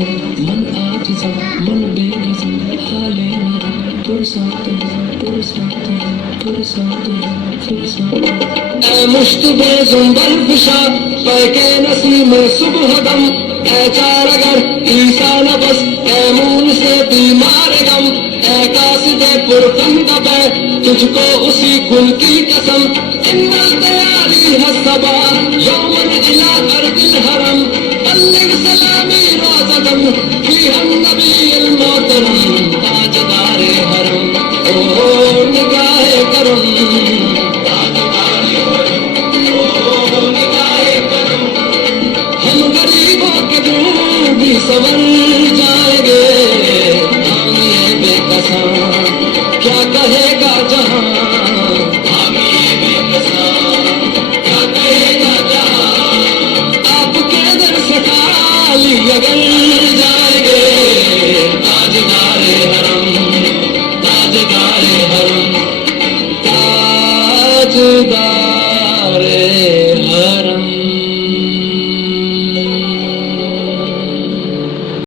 من عاجز من بے نظم حال میرا پرسات اے مشتبہ زنبر فشا پیکے نسیم صبح دم اے چار اگر عیسیٰ نفس اے مون سے بیمار غم اے قاصد پرخند پہ تجھ کو اسی گل کی قسم ان التیاری حسبا یومن الى ارض الحرم بلغ سلامی روزتم فیہا النبی المحترم تاجدار حرم او نگاہ کرم سور جائیں گے ہم یہ بے قسم کیا کہے گا جہاں ہم یہ بے قسم کیا کہے گا جہاں آپ کے در سے خالی اگر جائیں گے تاجدار حرم تاجدار حرم تاجدار